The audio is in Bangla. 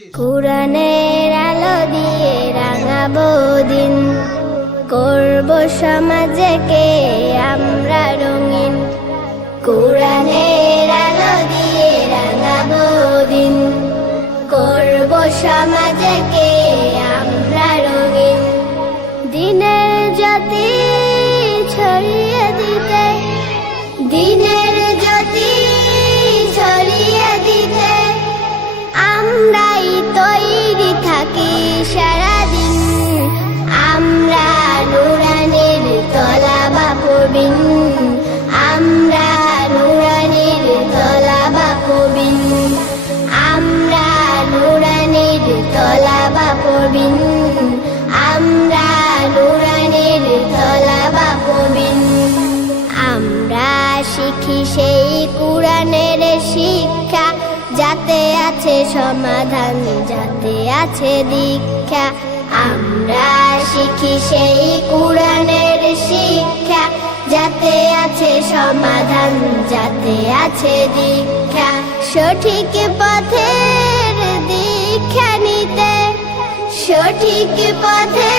কুরআনের আলো দিয়ে রাঙাবো দিন, করব সমাজকে আমরা রঙিন। কুরআনের আলো দিয়ে রাঙাবো দিন, করব সমাজকে আমরা রঙিন। দিনের জ্যোতি ছড়িয়ে দিতে, দিনের জ্যোতি ছড়িয়ে দিতে আমরাই তৈরি থাকি সারাদিন। আমরা নুরানির তলাবা পড়বিন, আমরা নুরানির তলাবা পড়বিন, আমরা নুরানির তলাবা পড়বিন, আমরা নুরানির তলাবা পড়বিন। আমরা শিখি সেই কুরআনের শিক্ষা, যাতে আছে সমাধান, যাতে আছে দীক্ষা। আমরা শিখি সেই কুরআনের শিক্ষা, যাতে আছে সমাধান, যাতে আছে দীক্ষা। সঠিক পথের দীক্ষা নিতে, সঠিক পথে